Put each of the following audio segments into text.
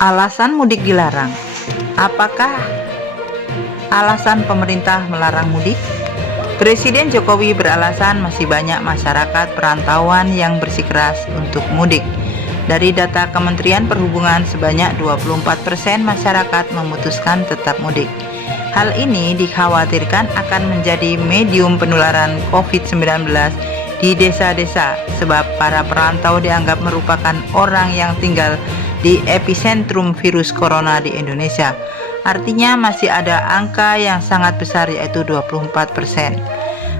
Alasan mudik dilarang. Apakah alasan pemerintah melarang mudik? Presiden Jokowi beralasan masih banyak masyarakat perantauan yang bersikeras untuk mudik. Dari data Kementerian Perhubungan, sebanyak 24% masyarakat memutuskan tetap mudik. Hal ini dikhawatirkan akan menjadi medium penularan COVID-19 di desa-desa, sebab para perantau dianggap merupakan orang yang tinggal di epicentrum virus corona di Indonesia. Artinya masih ada angka yang sangat besar, yaitu 24%.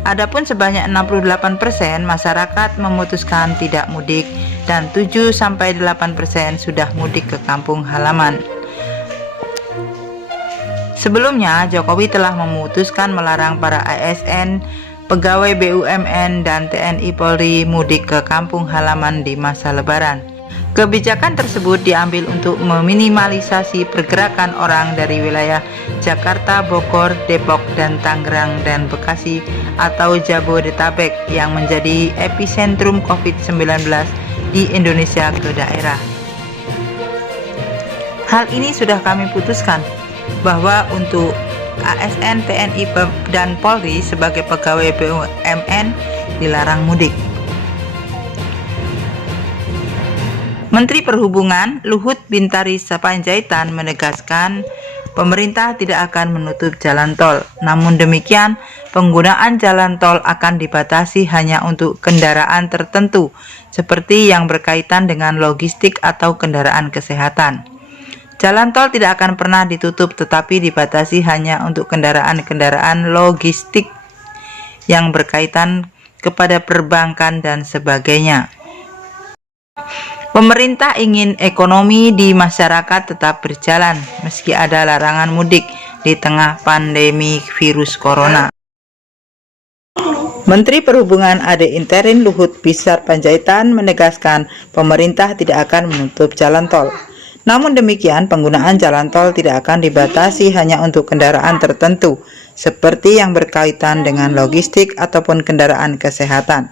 Adapun sebanyak 68% masyarakat memutuskan tidak mudik dan 7-8% sudah mudik ke kampung halaman. Sebelumnya, Jokowi telah memutuskan melarang para ASN, pegawai BUMN, dan TNI Polri mudik ke kampung halaman di masa Lebaran. Kebijakan tersebut diambil untuk meminimalisasi pergerakan orang dari wilayah Jakarta, Bogor, Depok, dan Tangerang dan Bekasi atau Jabodetabek yang menjadi epicentrum COVID-19 di Indonesia ke daerah. Hal ini sudah kami putuskan bahwa untuk ASN, TNI, dan Polri sebagai pegawai BUMN dilarang mudik. Menteri Perhubungan Luhut Binsar Panjaitan menegaskan pemerintah tidak akan menutup jalan tol. Namun demikian, penggunaan jalan tol akan dibatasi hanya untuk kendaraan tertentu, seperti yang berkaitan dengan logistik atau kendaraan kesehatan. Jalan tol tidak akan pernah ditutup, tetapi dibatasi hanya untuk kendaraan-kendaraan logistik yang berkaitan kepada perbankan dan sebagainya. Pemerintah ingin ekonomi di masyarakat tetap berjalan meski ada larangan mudik di tengah pandemi virus corona. Menteri Perhubungan AD Interim Luhut Binsar Panjaitan menegaskan pemerintah tidak akan menutup jalan tol. Namun demikian, penggunaan jalan tol tidak akan dibatasi hanya untuk kendaraan tertentu, seperti yang berkaitan dengan logistik ataupun kendaraan kesehatan.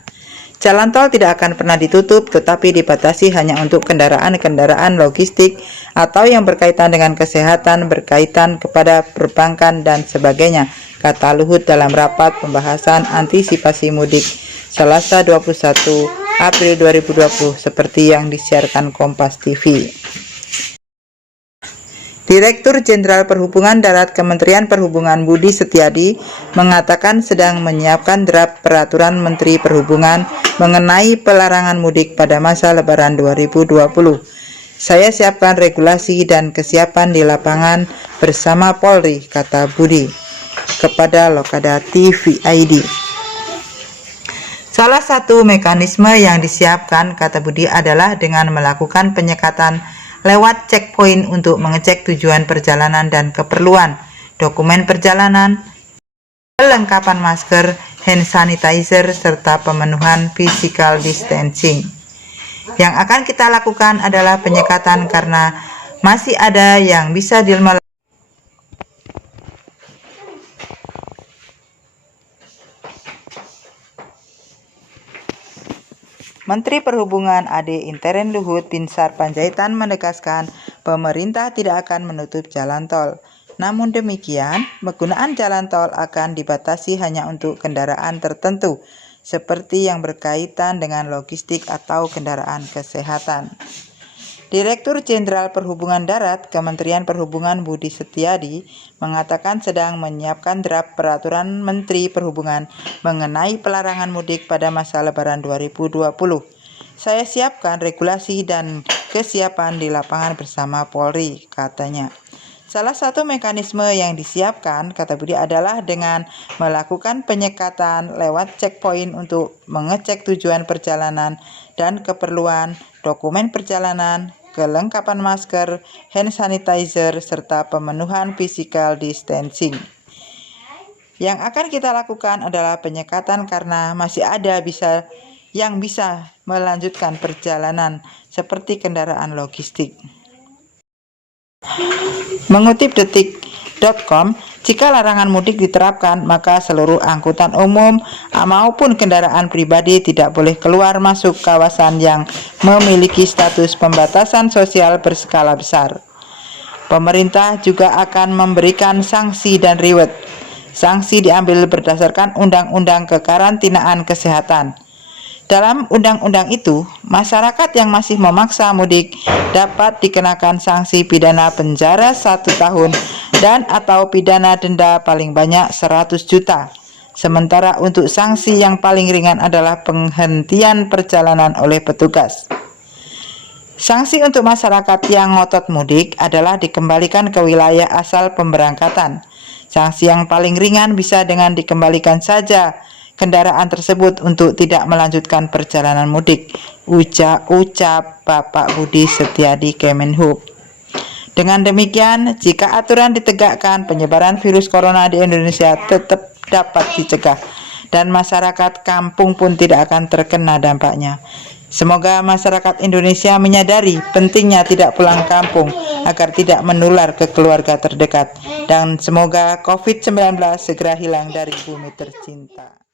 Jalan tol tidak akan pernah ditutup, tetapi dibatasi hanya untuk kendaraan-kendaraan logistik atau yang berkaitan dengan kesehatan, berkaitan kepada perbankan dan sebagainya, kata Luhut dalam rapat pembahasan antisipasi mudik Selasa 21 April 2020 seperti yang disiarkan Kompas TV. Direktur Jenderal Perhubungan Darat Kementerian Perhubungan Budi Setiadi mengatakan sedang menyiapkan draft peraturan Menteri Perhubungan mengenai pelarangan mudik pada masa Lebaran 2020. Saya siapkan regulasi dan kesiapan di lapangan bersama Polri, kata Budi kepada Lokada TV ID. Salah satu mekanisme yang disiapkan, kata Budi, adalah dengan melakukan penyekatan lewat checkpoint untuk mengecek tujuan perjalanan dan keperluan, dokumen perjalanan, kelengkapan masker, hand sanitizer, serta pemenuhan physical distancing. Yang akan kita lakukan adalah penyekatan karena masih ada yang bisa Menteri Perhubungan AD Interim Luhut Binsar Panjaitan menegaskan pemerintah tidak akan menutup jalan tol. Namun demikian, penggunaan jalan tol akan dibatasi hanya untuk kendaraan tertentu, seperti yang berkaitan dengan logistik atau kendaraan kesehatan. Direktur Jenderal Perhubungan Darat Kementerian Perhubungan Budi Setiadi mengatakan sedang menyiapkan draft peraturan Menteri Perhubungan mengenai pelarangan mudik pada masa Lebaran 2020. Saya siapkan regulasi dan kesiapan di lapangan bersama Polri, katanya. Salah satu mekanisme yang disiapkan, kata Budi, adalah dengan melakukan penyekatan lewat checkpoint untuk mengecek tujuan perjalanan dan keperluan, dokumen perjalanan, kelengkapan masker, hand sanitizer, serta pemenuhan physical distancing. Yang akan kita lakukan adalah penyekatan karena masih ada yang bisa melanjutkan perjalanan seperti kendaraan logistik. Mengutip detik.com, jika larangan mudik diterapkan, maka seluruh angkutan umum maupun kendaraan pribadi tidak boleh keluar masuk kawasan yang memiliki status pembatasan sosial berskala besar. Pemerintah juga akan memberikan sanksi dan reward. Sanksi diambil berdasarkan Undang-Undang Kekarantinaan Kesehatan. Dalam undang-undang itu, masyarakat yang masih memaksa mudik dapat dikenakan sanksi pidana penjara 1 tahun dan atau pidana denda paling banyak 100 juta. Sementara untuk sanksi yang paling ringan adalah penghentian perjalanan oleh petugas. Sanksi untuk masyarakat yang ngotot mudik adalah dikembalikan ke wilayah asal pemberangkatan. Sanksi yang paling ringan bisa dengan dikembalikan saja kendaraan tersebut untuk tidak melanjutkan perjalanan mudik, ucap Bapak Budi Setiadi Kemenhub. Dengan demikian, jika aturan ditegakkan, penyebaran virus corona di Indonesia tetap dapat dicegah dan masyarakat kampung pun tidak akan terkena dampaknya. Semoga masyarakat Indonesia menyadari pentingnya tidak pulang kampung agar tidak menular ke keluarga terdekat, dan semoga COVID-19 segera hilang dari bumi tercinta.